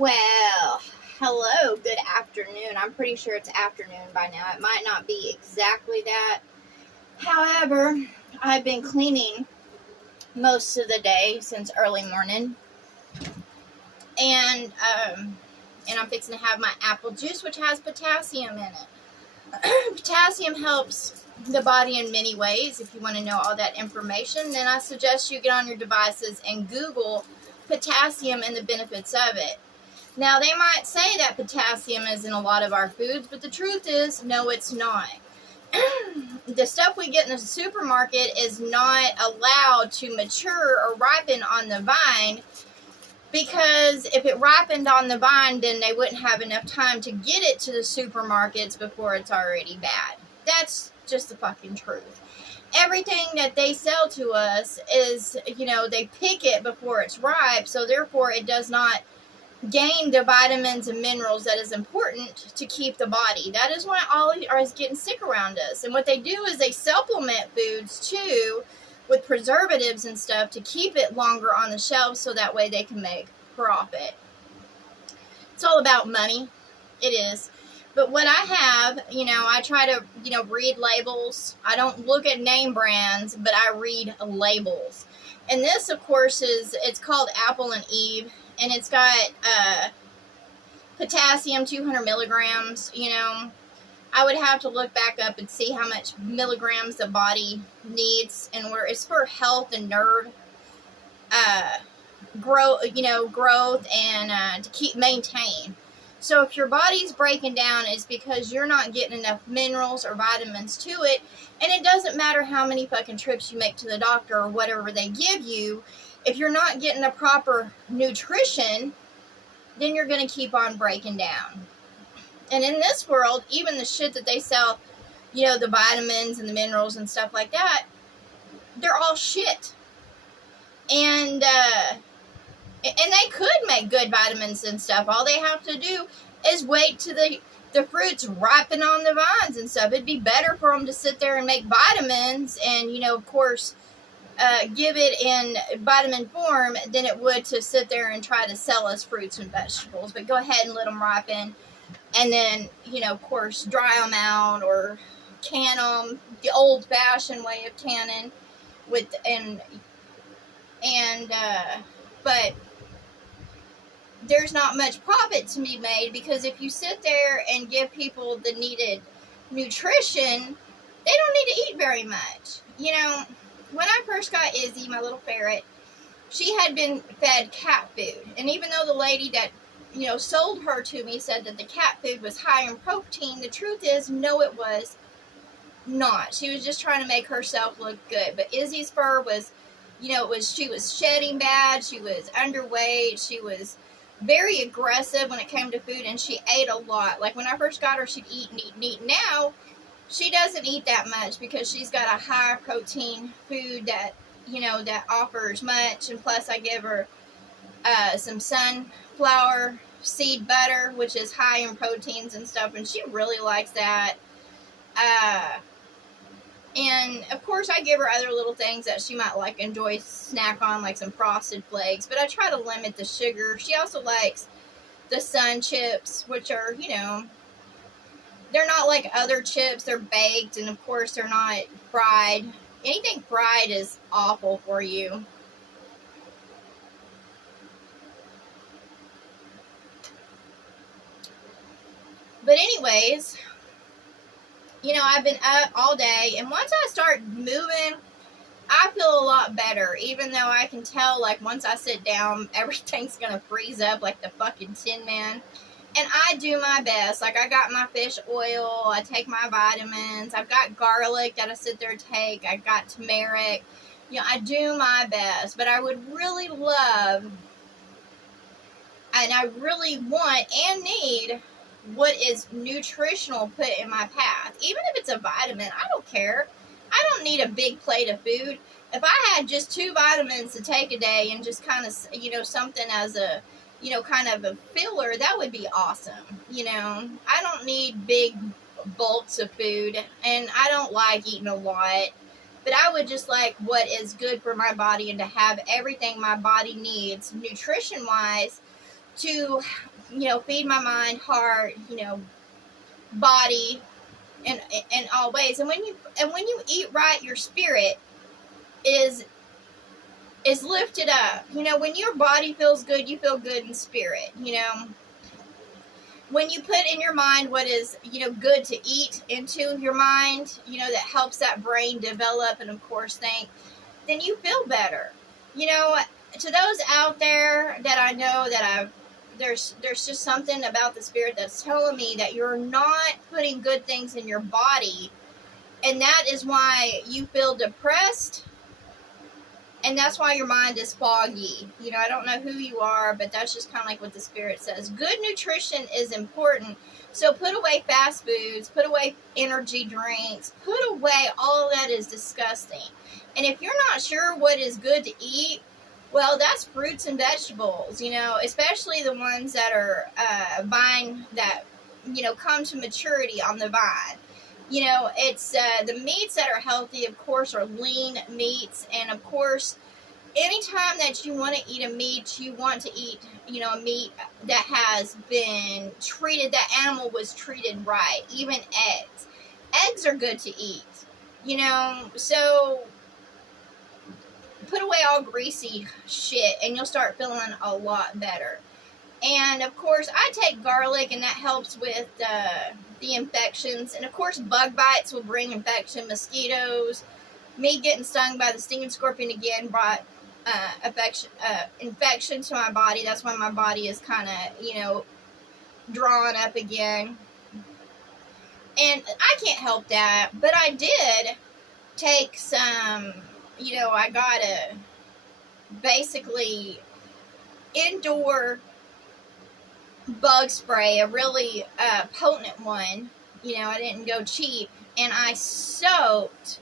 Well, hello, good afternoon. I'm pretty sure it's afternoon by now. It might not be exactly that. However, I've been cleaning most of the day since early morning, and I'm fixing to have my apple juice, which has potassium in it. Potassium helps the body in many ways. If you want to know all that information, then I suggest you get on your devices and Google potassium and the benefits of it. Now, they might say that potassium is in a lot of our foods, but the truth is, no, it's not. The stuff we get in the supermarket is not allowed to mature or ripen on the vine, because if it ripened on the vine, then they wouldn't have enough time to get it to the supermarkets before it's already bad. That's just the fucking truth. Everything that they sell to us is, they pick it before it's ripe, so therefore it does not gain the vitamins and minerals that is important to keep the body. That is why all is getting sick around us. And what they do is they supplement foods too with preservatives and stuff to keep it longer on the shelf, so that way they can make profit. It's all about money. It is. But what I have, I try to, read labels. I don't look at name brands, but I read labels. And this, of course, it's called Apple and Eve, and it's got potassium, 200 milligrams. I would have to look back up and see how much milligrams the body needs, and where it's for health and nerve growth and to maintain. So if your body's breaking down, it's because you're not getting enough minerals or vitamins to it. And it doesn't matter how many fucking trips you make to the doctor or whatever they give you. If you're not getting the proper nutrition, then you're going to keep on breaking down. And in this world, even the shit that they sell, the vitamins and the minerals and stuff like that, they're all shit. And they could make good vitamins and stuff. All they have to do is wait till the fruits ripen on the vines and stuff. It'd be better for them to sit there and make vitamins and, of course, give it in vitamin form than it would to sit there and try to sell us fruits and vegetables. But go ahead and let them ripen, and then, of course, dry them out or can them the old-fashioned way of canning but there's not much profit to be made, because if you sit there and give people the needed nutrition, they don't need to eat very much. When I first got Izzy, my little ferret, she had been fed cat food. And even though the lady that, sold her to me said that the cat food was high in protein, the truth is, no, it was not. She was just trying to make herself look good. But Izzy's fur was, she was shedding bad. She was underweight. She was very aggressive when it came to food, and she ate a lot. Like when I first got her, she'd eat and eat and eat. Now, she doesn't eat that much because she's got a high protein food that, that offers much. And plus I give her some sunflower seed butter, which is high in proteins and stuff, and she really likes that. And of course I give her other little things that she might enjoy snack on, like some Frosted Flakes, but I try to limit the sugar. She also likes the Sun Chips, which are, they're not like other chips. They're baked, and of course they're not fried. Anything fried is awful for you. But anyways, I've been up all day, and once I start moving, I feel a lot better, even though I can tell, once I sit down, everything's going to freeze up like the fucking Tin Man. And I do my best. I got my fish oil, I take my vitamins, I've got garlic that I sit there and take, I've got turmeric. I do my best, but I would really love, and I really want and need, what is nutritional put in my path. Even if it's a vitamin, I don't care. I don't need a big plate of food. If I had just 2 vitamins to take a day and just kind of, something as a, kind of a filler, that would be awesome. I don't need big bulks of food, and I don't like eating a lot. But I would just like what is good for my body, and to have everything my body needs nutrition-wise to, feed my mind, heart, body, in all ways. And when you eat right, your spirit is lifted up. When your body feels good, you feel good in spirit. When you put in your mind what is, good to eat into your mind, that helps that brain develop and of course think, then you feel better. To those out there that I know that there's just something about the spirit that's telling me that you're not putting good things in your body, and that is why you feel depressed, and that's why your mind is foggy. I don't know who you are, but that's just kind of like what the spirit says. Good nutrition is important. So put away fast foods, put away energy drinks, put away all that is disgusting. And if you're not sure what is good to eat, well, that's fruits and vegetables, especially the ones that are vine that, come to maturity on the vine. It's the meats that are healthy, of course, are lean meats. And, of course, anytime that you want to eat a meat, you want to eat, a meat that has been treated, that animal was treated right. Even eggs. Eggs are good to eat, so put away all greasy shit and you'll start feeling a lot better. And, of course, I take garlic, and that helps with the infections. And, of course, bug bites will bring infection. Mosquitoes. Me getting stung by the stinging scorpion again brought infection to my body. That's why my body is kind of, drawn up again. And I can't help that. But I did take some, I got a basically indoor bug spray, a really potent one. I didn't go cheap, and I soaked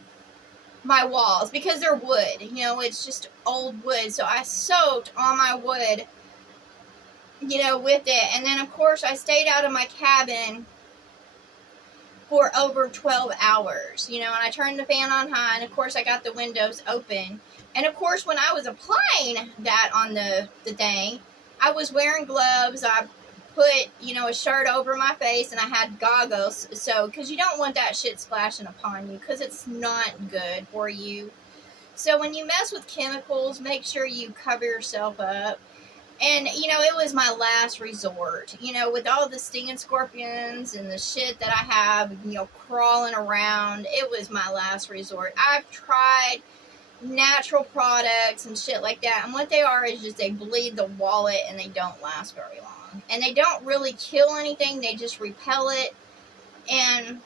my walls because they're wood. It's just old wood, so I soaked all my wood, with it. And then, of course, I stayed out of my cabin for over 12 hours, and I turned the fan on high, and, of course, I got the windows open. And, of course, when I was applying that on the thing, I was wearing gloves. I put, a shirt over my face, and I had goggles, so, because you don't want that shit splashing upon you, because it's not good for you. So when you mess with chemicals, make sure you cover yourself up. And, it was my last resort, with all the stinging scorpions and the shit that I have, crawling around. It was my last resort. I've tried natural products and shit like that, and what they are is just they bleed the wallet, and they don't last very long. And they don't really kill anything, they just repel it. And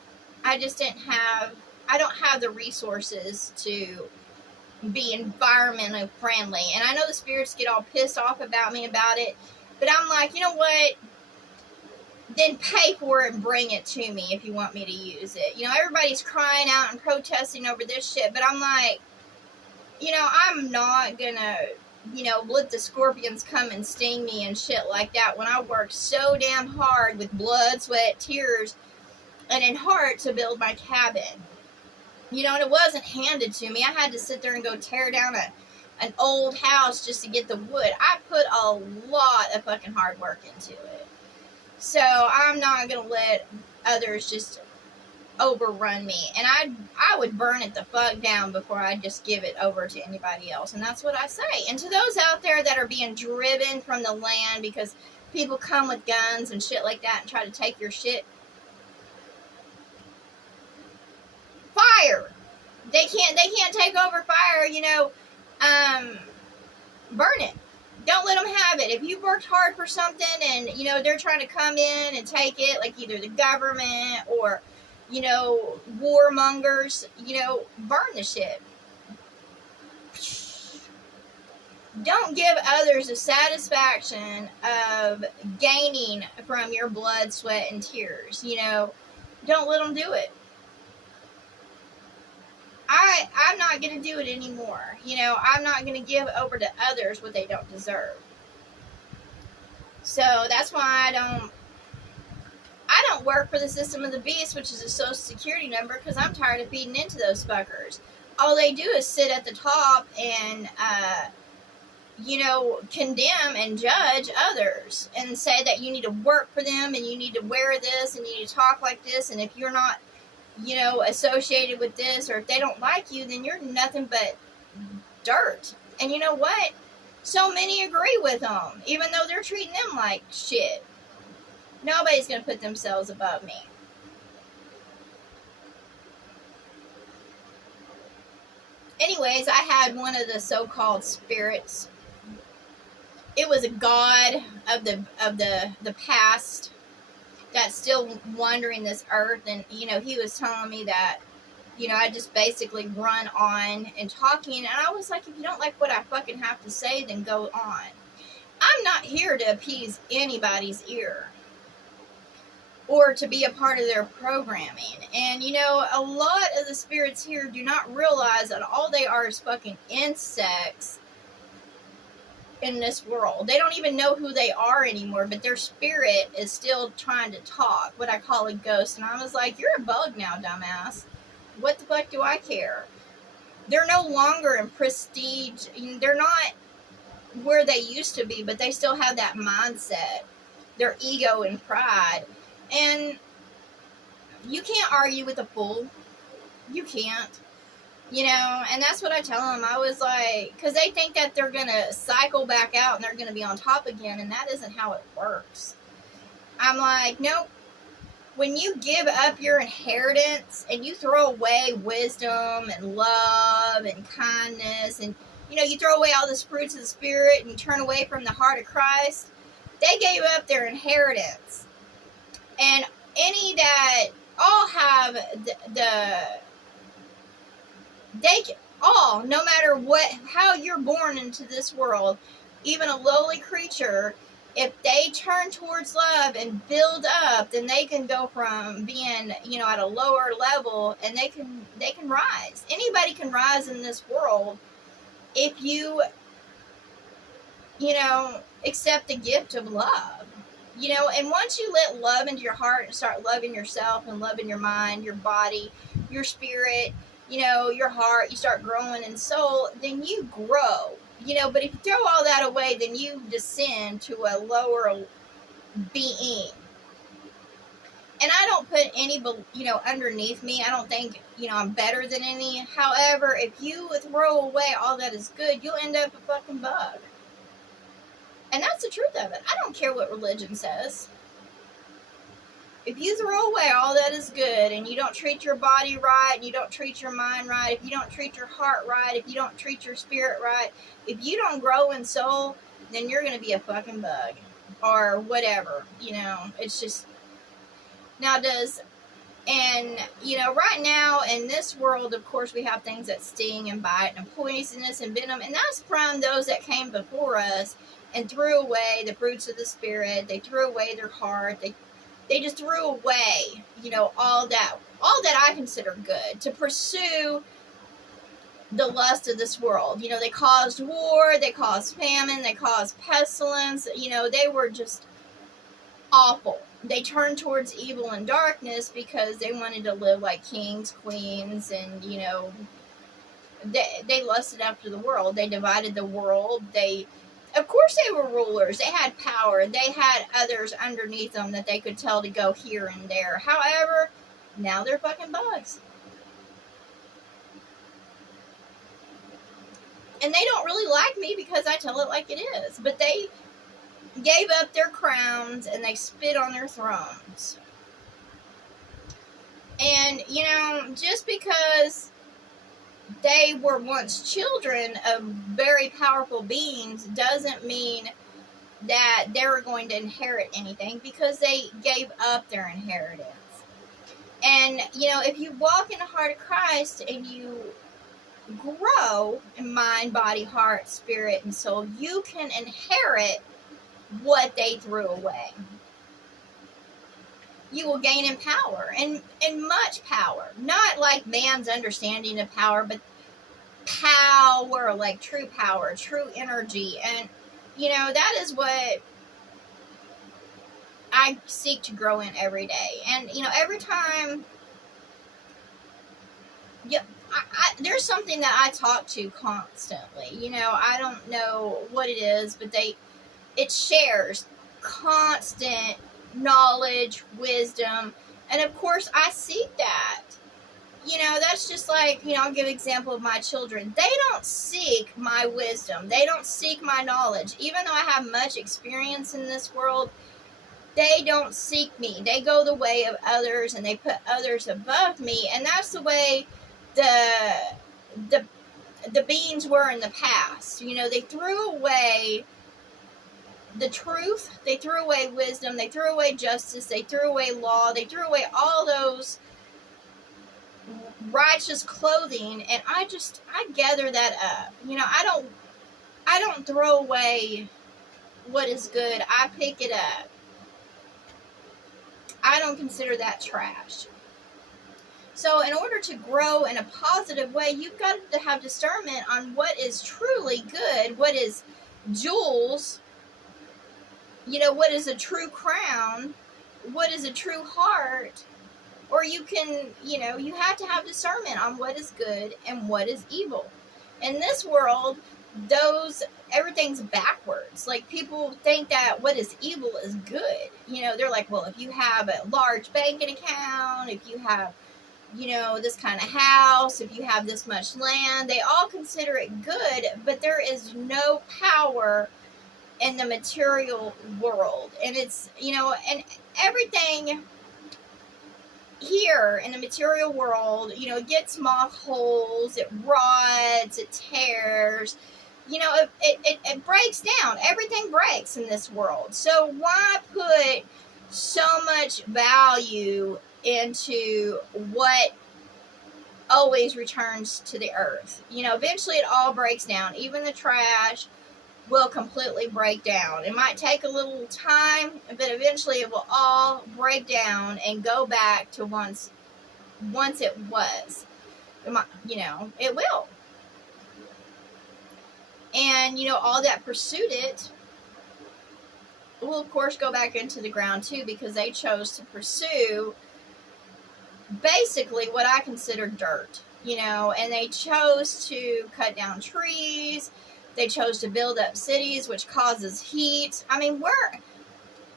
I don't have the resources to be environmentally friendly. And I know the spirits get all pissed off about me about it, but I'm like, you know what? Then pay for it and bring it to me if you want me to use it. Everybody's crying out and protesting over this shit, but I'm like, I'm not gonna, let the scorpions come and sting me and shit like that when I worked so damn hard with blood, sweat, tears, and in heart to build my cabin. And it wasn't handed to me. I had to sit there and go tear down an old house just to get the wood. I put a lot of fucking hard work into it. So I'm not going to let others just overrun me. And I would burn it the fuck down before I just give it over to anybody else. And that's what I say. And to those out there that are being driven from the land because people come with guns and shit like that and try to take your shit, fire. They can't take over fire, burn it. Don't let them have it. If you've worked hard for something and, they're trying to come in and take it, like either the government or, warmongers, burn the shit. Don't give others the satisfaction of gaining from your blood, sweat, and tears. Don't let them do it. I'm not going to do it anymore. I'm not going to give over to others what they don't deserve. So that's why I don't work for the System of the Beast, which is a social security number, because I'm tired of feeding into those fuckers. All they do is sit at the top and, condemn and judge others and say that you need to work for them and you need to wear this and you need to talk like this, and if you're not, associated with this, or if they don't like you, then you're nothing but dirt. And you know what? So many agree with them, even though they're treating them like shit. Nobody's going to put themselves above me. Anyways, I had one of the so-called spirits. It was a god of the past that's still wandering this earth, and he was telling me that I just basically run on and talking, and I was like, if you don't like what I fucking have to say, then go on. I'm not here to appease anybody's ear or to be a part of their programming. And a lot of the spirits here do not realize that all they are is fucking insects in this world. They don't even know who they are anymore, but their spirit is still trying to talk, what I call a ghost. And I was like, you're a bug now, dumbass. What the fuck do I care? They're no longer in prestige. They're not where they used to be, but they still have that mindset, their ego and pride. And you can't argue with a fool. You can't. And that's what I tell them. I was like, because they think that they're going to cycle back out and they're going to be on top again, and that isn't how it works. I'm like, nope. When you give up your inheritance and you throw away wisdom and love and kindness, and you throw away all the fruits of the Spirit and you turn away from the heart of Christ, they gave up their inheritance. And any that all have they all, no matter how you're born into this world, even a lowly creature, if they turn towards love and build up, then they can go from being, at a lower level, and they can rise. Anybody can rise in this world if you, accept the gift of love. And once you let love into your heart and start loving yourself and loving your mind, your body, your spirit, your heart, you start growing in soul, then you grow. But if you throw all that away, then you descend to a lower being. And I don't put any, underneath me. I don't think, I'm better than any. However, if you throw away all that is good, you'll end up a fucking bug. And that's the truth of it. I don't care what religion says. If you throw away all that is good and you don't treat your body right, and you don't treat your mind right, if you don't treat your heart right, if you don't treat your spirit right, if you don't grow in soul, then you're going to be a fucking bug or whatever. It's just, right now in this world, of course, we have things that sting and bite and poisonous and venom, and that's from those that came before us and threw away the fruits of the Spirit. They threw away their heart. They just threw away, all that I consider good to pursue the lust of this world. They caused war, they caused famine, they caused pestilence. They were just awful. They turned towards evil and darkness because they wanted to live like kings, queens, and, they lusted after the world. They divided the world. Of course they were rulers. They had power. They had others underneath them that they could tell to go here and there. However, now they're fucking bugs. And they don't really like me because I tell it like it is. But they gave up their crowns and they spit on their thrones. And, just because they were once children of very powerful beings doesn't mean that they were going to inherit anything, because they gave up their inheritance. And, if you walk in the heart of Christ and you grow in mind, body, heart, spirit, and soul, you can inherit what they threw away. You will gain in power and much power. Not like man's understanding of power, but power, like true power, true energy. And, that is what I seek to grow in every day. And, every time, there's something that I talk to constantly. You know, I don't know what it is, but it shares constant knowledge, wisdom, and of course I seek that. You know, that's just like, you know, I'll give an example of my children. They don't seek my wisdom. They don't seek my knowledge. Even though I have much experience in this world, they don't seek me. They go the way of others, and they put others above me, and that's the way the the beings were in the past. You know, they threw away the truth, they threw away wisdom, they threw away justice, they threw away law, they threw away all those righteous clothing, and I gather that up. You know, I don't throw away what is good. I pick it up. I don't consider that trash. So in order to grow in a positive way, you've got to have discernment on what is truly good, what is jewels, you know, what is a true crown, what is a true heart, or you can, you know, you have to have discernment on what is good and what is evil. In this world, everything's backwards. Like, people think that what is evil is good. You know, they're like, well, if you have a large banking account, if you have, you know, this kind of house, if you have this much land, they all consider it good, but there is no power in the material world. And it's, you know, and everything here in the material world, you know, it gets moth holes, it rots, it tears, you know, it breaks down. Everything breaks in this world. So why put so much value into what always returns to the earth? You know, eventually it all breaks down. Even the trash will completely break down. It might take a little time, but eventually it will all break down and go back to once it was. You know, it will. And, you know, all that pursued it will, of course, go back into the ground too, because they chose to pursue basically what I consider dirt, you know, and they chose to cut down trees. They chose to build up cities, which causes heat. I mean,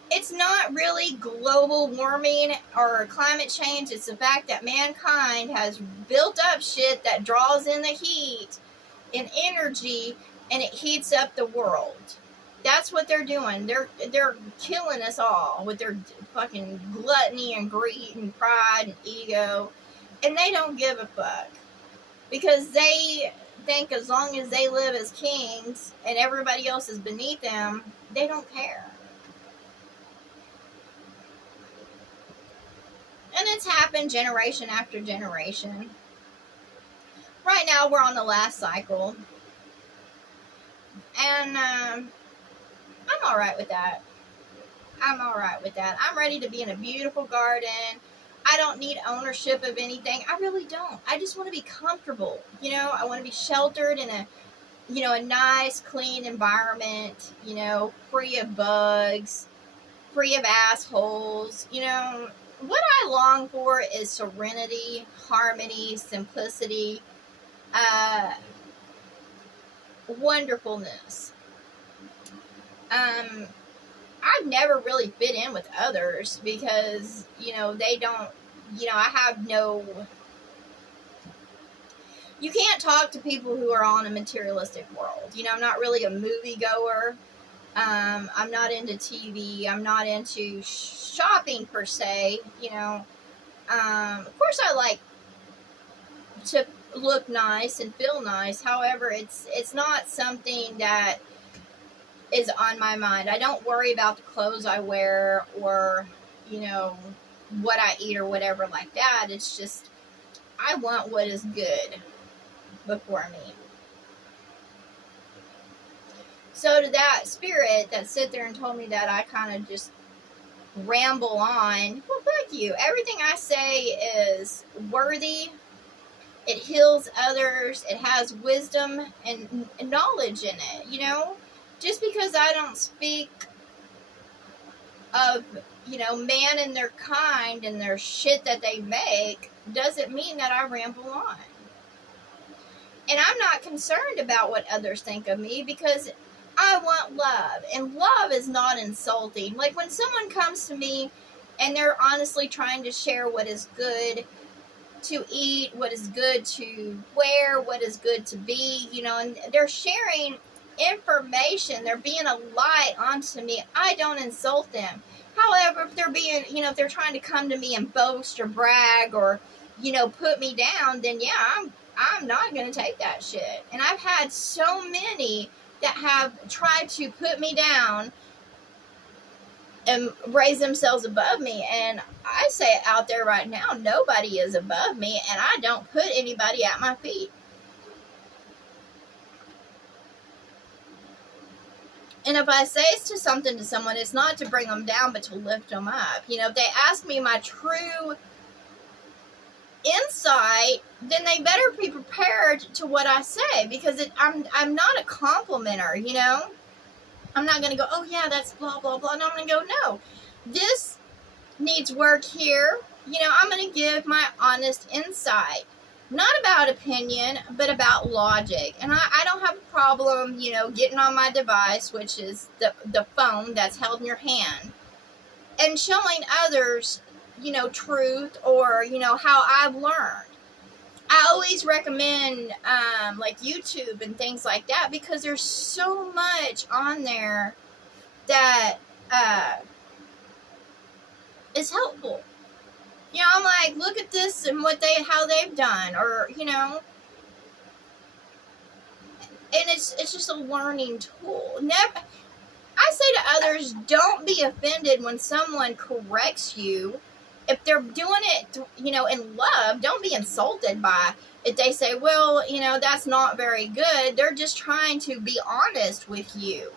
it's not really global warming or climate change. It's the fact that mankind has built up shit that draws in the heat and energy, and it heats up the world. That's what they're doing. They're killing us all with their fucking gluttony and greed and pride and ego. And they don't give a fuck. Because they think as long as they live as kings and everybody else is beneath them, they don't care. And it's happened generation after generation. Right now we're on the last cycle. And I'm alright with that. I'm ready to be in a beautiful garden. I don't need ownership of anything. I really don't. I just want to be comfortable. You know, I want to be sheltered in a nice, clean environment, you know, free of bugs, free of assholes. You know, what I long for is serenity, harmony, simplicity, wonderfulness. I've never really fit in with others because, you know, they don't, you know, you can't talk to people who are all in a materialistic world. You know, I'm not really a movie goer. I'm not into TV. I'm not into shopping per se. You know, of course I like to look nice and feel nice. However, it's not something that is on my mind. I don't worry about the clothes I wear or, you know, what I eat or whatever like that. It's just, I want what is good before me. So to that spirit that sit there and told me that I kind of just ramble on, well, fuck you. Everything I say is worthy. It heals others. It has wisdom and knowledge in it, you know? Just because I don't speak of, you know, man and their kind and their shit that they make doesn't mean that I ramble on. And I'm not concerned about what others think of me because I want love. And love is not insulting. Like when someone comes to me and they're honestly trying to share what is good to eat, what is good to wear, what is good to be, and they're sharing information, they're being a light onto me, I don't insult them. However, if they're being, if they're trying to come to me and boast or brag or, put me down, then yeah, I'm not going to take that shit. And I've had so many that have tried to put me down and raise themselves above me. And I say it out there right now, nobody is above me, and I don't put anybody at my feet. And if I say something to someone, it's not to bring them down, but to lift them up. If they ask me my true insight, then they better be prepared to what I say, because I'm not a complimenter, I'm not going to go, oh yeah, that's blah, blah, blah. No, I'm going to go, no, this needs work here. I'm going to give my honest insight, not about opinion, but about logic. And I don't have a problem, getting on my device, which is the phone that's held in your hand, and showing others, truth or, how I've learned. I always recommend like YouTube and things like that, because there's so much on there that is helpful. I'm like, look at this and how they've done, or and it's just a learning tool. I say to others, don't be offended when someone corrects you. If they're doing it, in love, don't be insulted by if they say, well, that's not very good. They're just trying to be honest with you.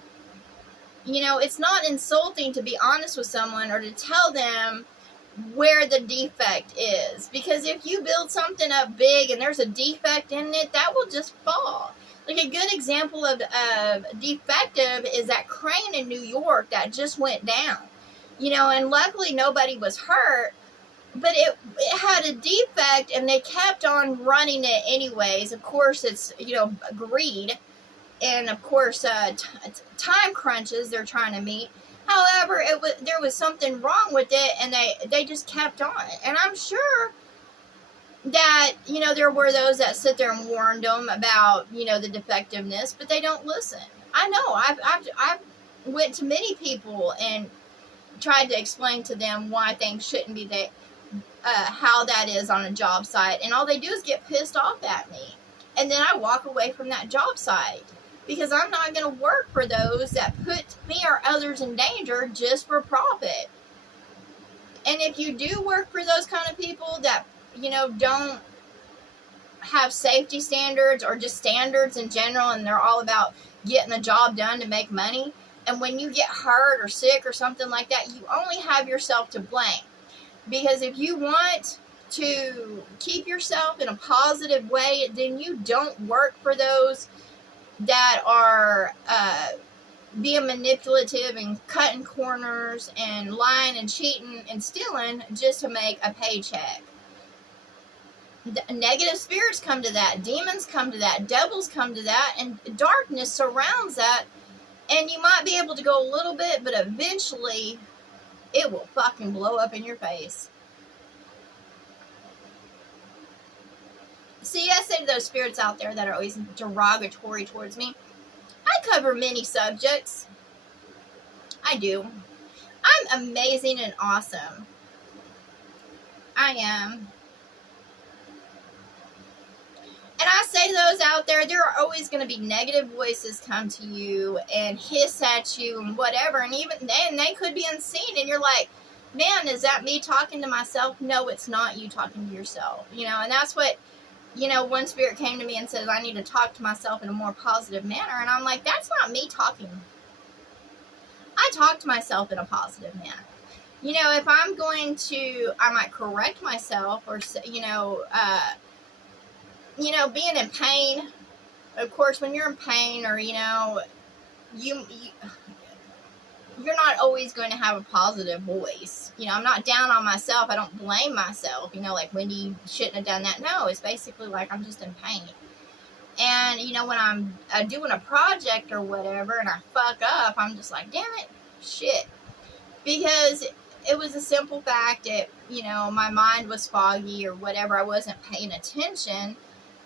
It's not insulting to be honest with someone or to tell them where the defect is. Because if you build something up big and there's a defect in it, that will just fall. Like a good example of defective is that crane in New York that just went down. And luckily nobody was hurt, but it had a defect and they kept on running it anyways. Of course, it's, greed, and of course, time crunches they're trying to meet. However, there was something wrong with it, and they just kept on. And I'm sure that, there were those that sit there and warned them about, the defectiveness, but they don't listen. I know, I've went to many people and tried to explain to them why things shouldn't be how that is on a job site, and all they do is get pissed off at me, and then I walk away from that job site, because I'm not going to work for those that put me or others in danger just for profit. And if you do work for those kind of people that don't have safety standards or just standards in general, and they're all about getting the job done to make money, and when you get hurt or sick or something like that, you only have yourself to blame. Because if you want to keep yourself in a positive way, then you don't work for those that are being manipulative and cutting corners and lying and cheating and stealing just to make a paycheck. Negative spirits come to that, demons come to that, devils come to that, and darkness surrounds that. And you might be able to go a little bit, but eventually it will fucking blow up in your face. See, I say to those spirits out there that are always derogatory towards me, I cover many subjects. I do. I'm amazing and awesome. I am. And I say to those out there, there are always going to be negative voices come to you and hiss at you and whatever. And even then, they could be unseen. And you're like, man, is that me talking to myself? No, it's not you talking to yourself. And that's what, one spirit came to me and said, I need to talk to myself in a more positive manner. And I'm like, that's not me talking. I talk to myself in a positive manner. If I'm going to, I might correct myself or, being in pain. Of course, when you're in pain or, you're not always going to have a positive voice. I'm not down on myself. I don't blame myself. Like, Wendy, you shouldn't have done that. No, it's basically like I'm just in pain. And, you know, when I'm doing a project or whatever and I fuck up, I'm just like, damn it, shit. Because it was a simple fact that, you know, my mind was foggy or whatever. I wasn't paying attention.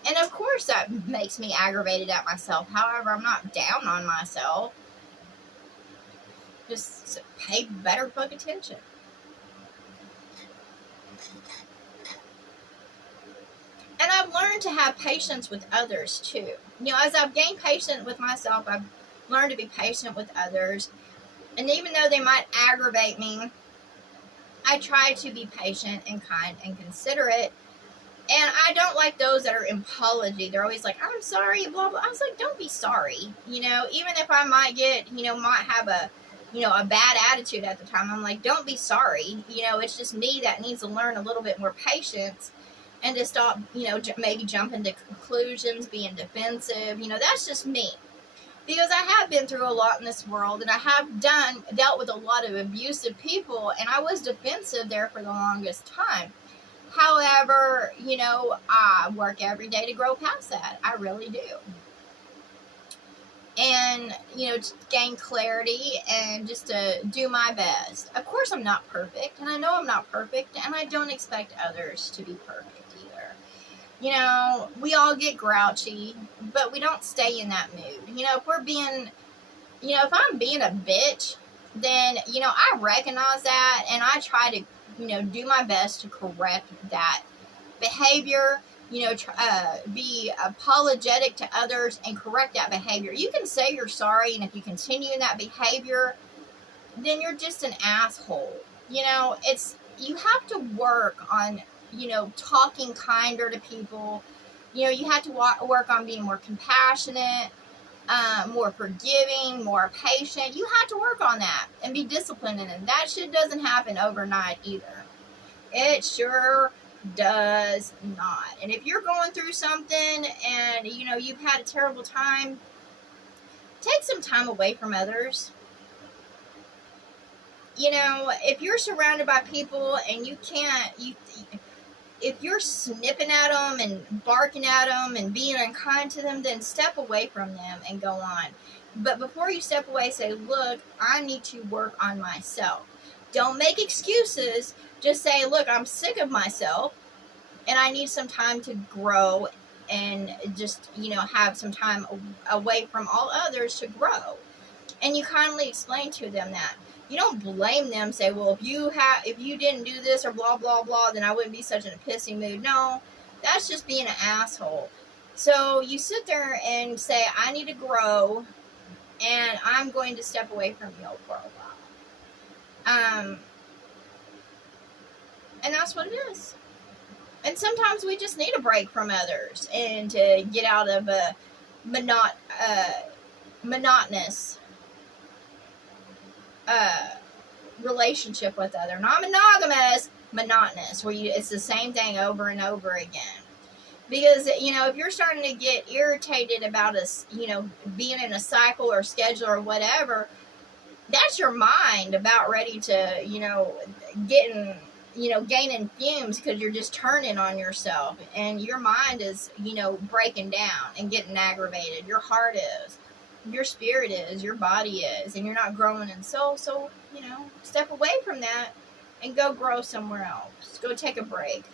And of course that makes me aggravated at myself. However, I'm not down on myself. Just pay better fuck attention. And I've learned to have patience with others too. You know, as I've gained patience with myself, I've learned to be patient with others. And even though they might aggravate me, I try to be patient and kind and considerate. And I don't like those that are apology. They're always like, I'm sorry, blah, blah. I was like, don't be sorry. You know, even if I might get, you know, might have a, you know, a bad attitude at the time, I'm like, don't be sorry. You know, it's just me that needs to learn a little bit more patience and to stop, you know, maybe jumping to conclusions, being defensive. You know, that's just me. Because I have been through a lot in this world, and I have dealt with a lot of abusive people, and I was defensive there for the longest time. However, you know, I work every day to grow past that. I really do. And, you know, to gain clarity and just to do my best. Of course, I'm not perfect, and I know I'm not perfect, and I don't expect others to be perfect either. You know, we all get grouchy, but we don't stay in that mood. You know, if we're being, you know, if I'm being a bitch, then, you know, I recognize that, and I try to, you know, do my best to correct that behavior, you know, be apologetic to others and correct that behavior. You can say you're sorry, and if you continue in that behavior, then you're just an asshole. You know, you have to work on, you know, talking kinder to people. You know, you have to work on being more compassionate, more forgiving, more patient. You have to work on that and be disciplined in it. That shit doesn't happen overnight either. It sure does not. And if you're going through something and, you know, you've had a terrible time, take some time away from others. You know, if you're surrounded by people and you can't, if you're snipping at them and barking at them and being unkind to them, then step away from them and go on. But before you step away, say, look, I need to work on myself. Don't make excuses. Just say, look, I'm sick of myself and I need some time to grow and just, you know, have some time away from all others to grow. And you kindly explain to them that. You don't blame them, say, well, if you didn't do this or blah, blah, blah, then I wouldn't be such in a pissy mood. No, that's just being an asshole. So you sit there and say, I need to grow and I'm going to step away from you for a while. And that's what it is. And sometimes we just need a break from others and to get out of a monotonous relationship with other, not monogamous, monotonous, where it's the same thing over and over again. Because, you know, if you're starting to get irritated about us, you know, being in a cycle or schedule or whatever, that's your mind about ready to, you know, gaining fumes because you're just turning on yourself, and your mind is, you know, breaking down and getting aggravated. Your heart is, your spirit is, your body is, and you're not growing in soul. So, you know, step away from that and go grow somewhere else. Go take a break.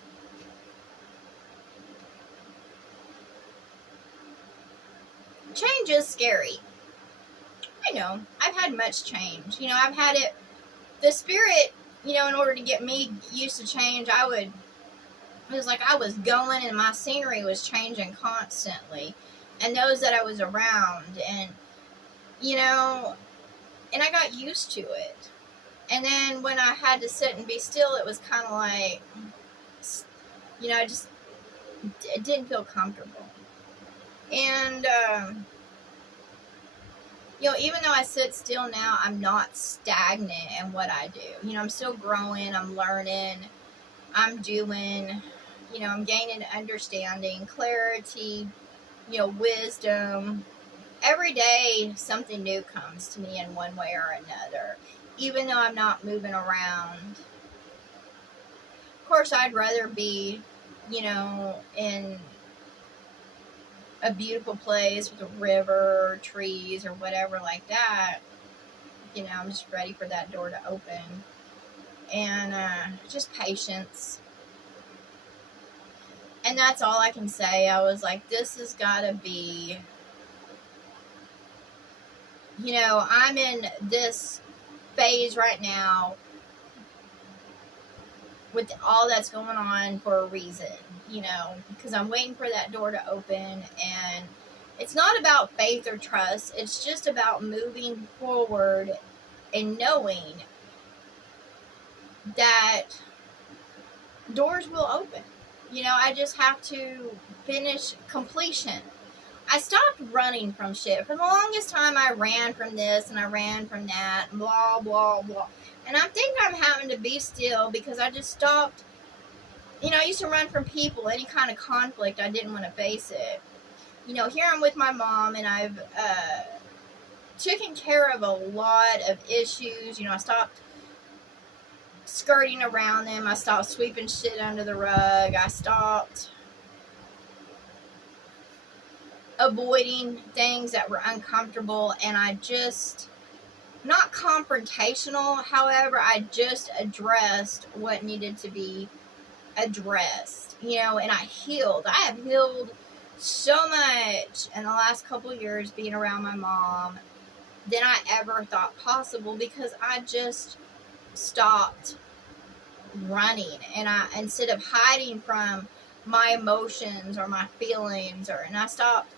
Change is scary. I know. I've had much change. You know, I've had it. The spirit, you know, in order to get me used to change, it was like I was going and my scenery was changing constantly. And those that I was around, and, you know, and I got used to it. And then when I had to sit and be still, it was kind of like, you know, it didn't feel comfortable. And, you know, even though I sit still now, I'm not stagnant in what I do. You know, I'm still growing, I'm learning, I'm doing, you know, I'm gaining understanding, clarity, you know, wisdom. Every day, something new comes to me in one way or another, even though I'm not moving around. Of course, I'd rather be, you know, in a beautiful place with a river or trees or whatever like that, you know, I'm just ready for that door to open. And just patience. And that's all I can say. I was like, this has got to be, you know, I'm in this phase right now with all that's going on for a reason, you know, because I'm waiting for that door to open. And it's not about faith or trust, it's just about moving forward and knowing that doors will open. You know, I just have to finish completion. I stopped running from shit. For the longest time, I ran from this and I ran from that, and blah, blah, blah. And I think I'm having to be still because I just stopped. You know, I used to run from people, any kind of conflict, I didn't want to face it. You know, here I'm with my mom, and I've taken care of a lot of issues. You know, I stopped skirting around them. I stopped sweeping shit under the rug. I stopped avoiding things that were uncomfortable, and I just, not confrontational, however, I just addressed what needed to be addressed, you know, and I healed. I have healed so much in the last couple of years being around my mom than I ever thought possible, because I just stopped running, and I, instead of hiding from my emotions or my feelings, and I stopped,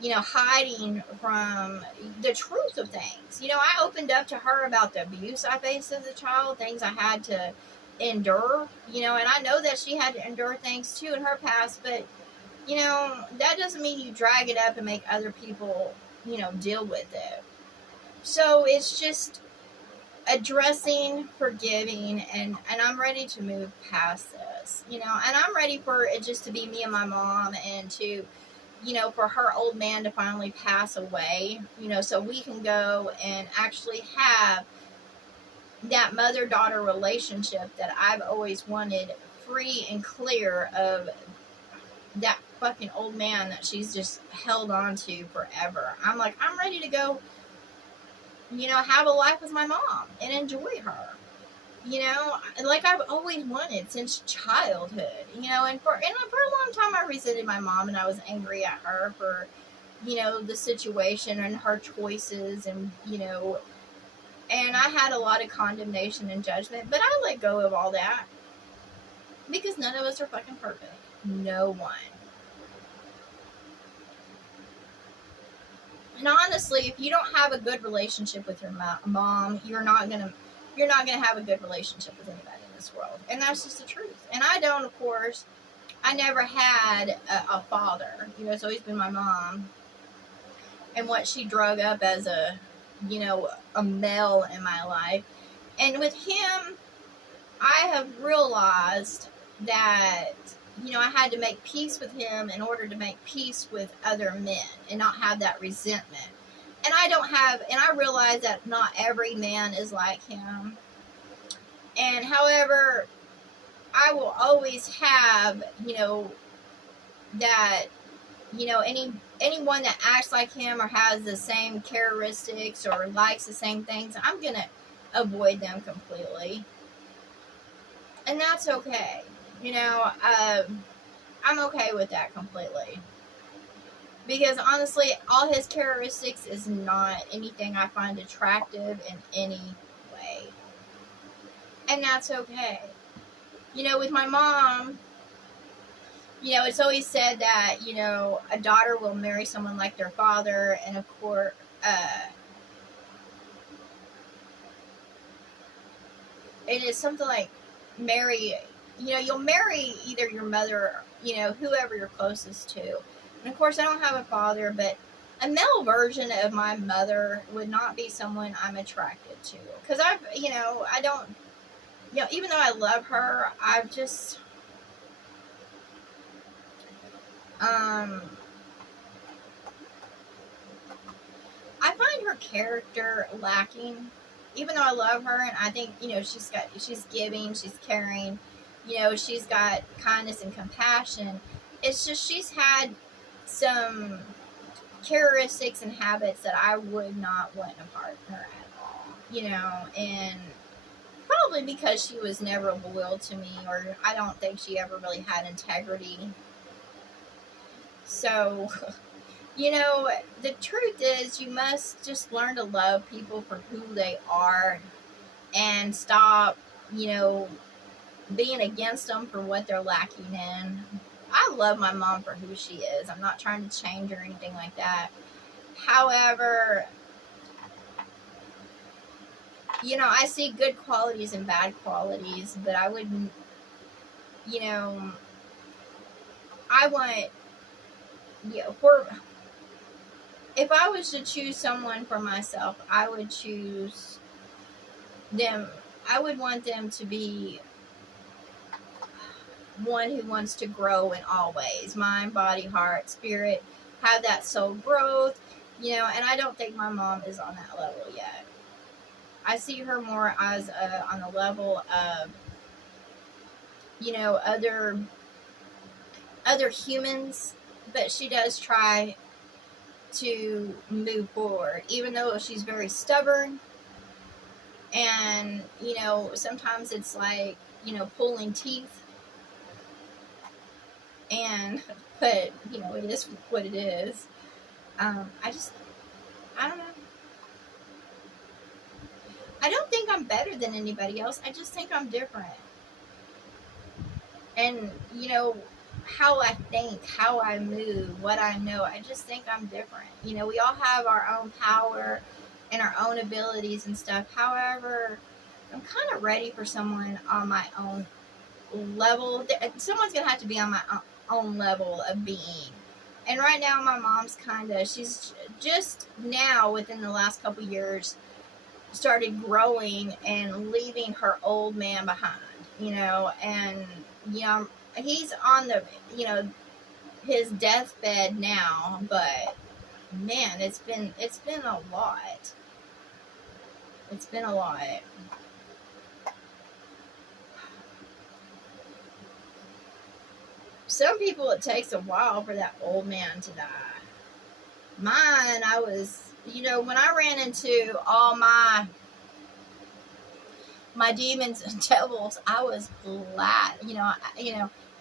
you know, hiding from the truth of things. You know, I opened up to her about the abuse I faced as a child, things I had to endure, you know, and I know that she had to endure things too in her past, but, you know, that doesn't mean you drag it up and make other people, you know, deal with it. So it's just addressing, forgiving, and I'm ready to move past this, you know, and I'm ready for it just to be me and my mom, and to, you know, for her old man to finally pass away, you know, so we can go and actually have that mother-daughter relationship that I've always wanted, free and clear of that fucking old man that she's just held on to forever. I'm like, I'm ready to go, you know, have a life with my mom and enjoy her, you know, like I've always wanted since childhood, you know. And for a long time I resented my mom, and I was angry at her for, you know, the situation and her choices, and, you know, and I had a lot of condemnation and judgment, but I let go of all that, because none of us are fucking perfect. No one. And honestly, if you don't have a good relationship with your mom, you're not gonna have a good relationship with anybody in this world. And that's just the truth. And I don't, of course, I never had a father. You know, it's always been my mom, and what she drug up as a, you know, a male in my life. And with him, I have realized that, you know, I had to make peace with him in order to make peace with other men and not have that resentment. And I realize that not every man is like him. And however, I will always have, you know, that, you know, anyone that acts like him or has the same characteristics or likes the same things, I'm going to avoid them completely. And that's okay. You know, I'm okay with that completely. Because honestly, all his characteristics is not anything I find attractive in any way. And that's okay. You know, with my mom, you know, it's always said that, you know, a daughter will marry someone like their father, and of course, it is something like marry, you know, you'll marry either your mother or, you know, whoever you're closest to. And of course, I don't have a father, but a male version of my mother would not be someone I'm attracted to. Because you know, I don't, you know, even though I love her, I've just, I find her character lacking. Even though I love her, and I think, you know, she's giving, she's caring, you know, she's got kindness and compassion. It's just she's had some characteristics and habits that I would not want in a partner at all, and probably because she was never loyal to me, or I don't think she ever really had integrity. So, the truth is you must just learn to love people for who they are and stop, being against them for what they're lacking in. I love my mom for who she is. I'm not trying to change her or anything like that. However, I see good qualities and bad qualities, but I wouldn't, I want, if I was to choose someone for myself, I would choose them. I would want them to be one who wants to grow in all ways, mind, body, heart, spirit, have that soul growth, and I don't think my mom is on that level yet. I see her more as on the level of, other humans, but she does try to move forward, even though she's very stubborn. And, sometimes it's like, pulling teeth. And, but, it is what it is. I don't know. I don't think I'm better than anybody else. I just think I'm different. And, how I think, how I move, what I know, I just think I'm different. We all have our own power and our own abilities and stuff. However, I'm kind of ready for someone on my own level. Someone's going to have to be on my own level of being. And right now, my mom's she's just now, within the last couple years, started growing and leaving her old man behind, and, he's on his deathbed now, but man, it's been a lot. It's been a lot. Some people, it takes a while for that old man to die. Mine, I was, when I ran into all my demons and devils, I was glad,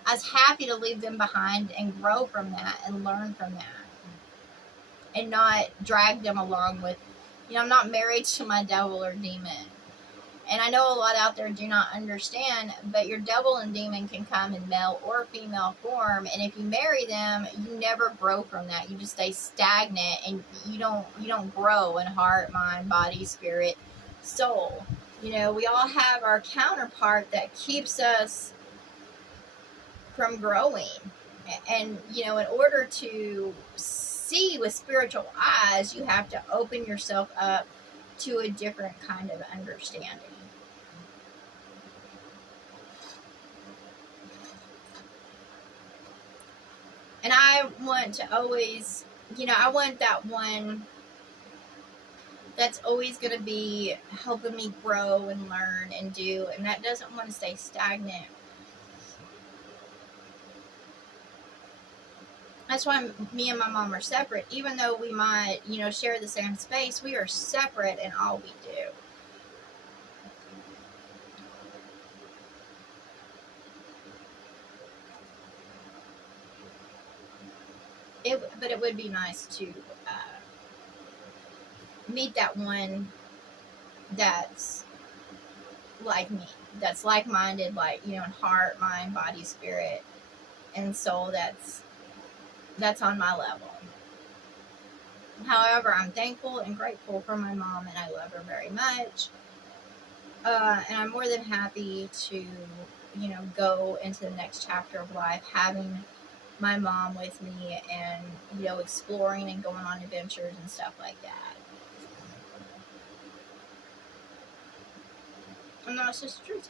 I was happy to leave them behind and grow from that and learn from that and not drag them along with, I'm not married to my devil or demon. And I know a lot out there do not understand, but your devil and demon can come in male or female form. And if you marry them, you never grow from that. You just stay stagnant, and you don't grow in heart, mind, body, spirit, soul. We all have our counterpart that keeps us from growing. And, in order to see with spiritual eyes, you have to open yourself up to a different kind of understanding. And I want to always, I want that one that's always going to be helping me grow and learn and do, and that doesn't want to stay stagnant. That's why me and my mom are separate. Even though we might, share the same space, we are separate in all we do. But it would be nice to meet that one that's like me, that's like-minded, in heart, mind, body, spirit, and soul, that's on my level. However, I'm thankful and grateful for my mom, and I love her very much. And I'm more than happy to, go into the next chapter of life, having my mom with me and, exploring and going on adventures and stuff like that. And that's just the truth.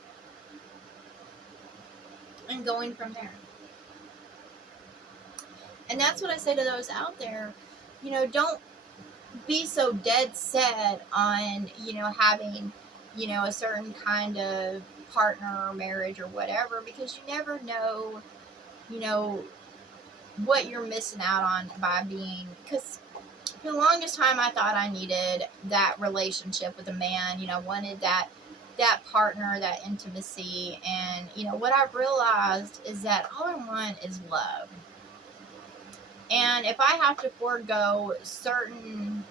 And going from there. And that's what I say to those out there. Don't be so dead set on, having, a certain kind of partner or marriage or whatever, because you never know, what you're missing out on by being, because for the longest time I thought I needed that relationship with a man, wanted that partner, that intimacy. And what I've realized is that all I want is love. And if I have to forego certain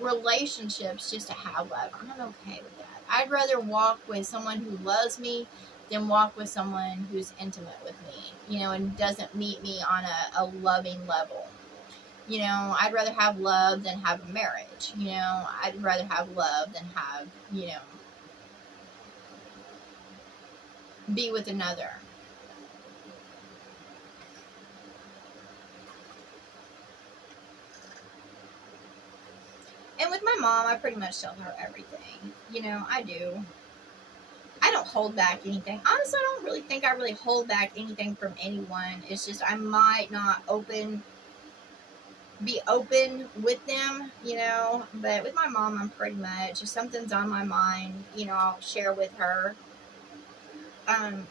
relationships just to have love, I'm okay with that. I'd rather walk with someone who loves me than walk with someone who's intimate with me, and doesn't meet me on a loving level. I'd rather have love than have a marriage. I'd rather have love than have, be with another. And with my mom, I pretty much tell her everything. I do. I don't hold back anything. Honestly, I don't really think I really hold back anything from anyone. It's just I might not be open with them, But with my mom, I'm pretty much, if something's on my mind, I'll share with her. And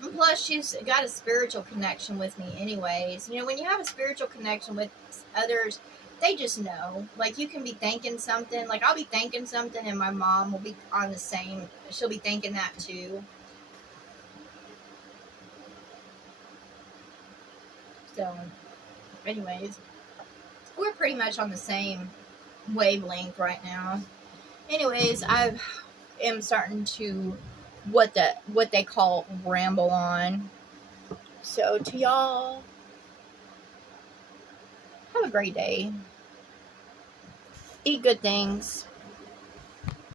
plus, she's got a spiritual connection with me anyways. When you have a spiritual connection with others, they just know. Like, you can be thinking something. Like, I'll be thinking something, and my mom will be on the same. She'll be thinking that too. So, anyways, we're pretty much on the same wavelength right now. Anyways, I am starting to what they call ramble on. So to y'all, have a great day. Eat good things.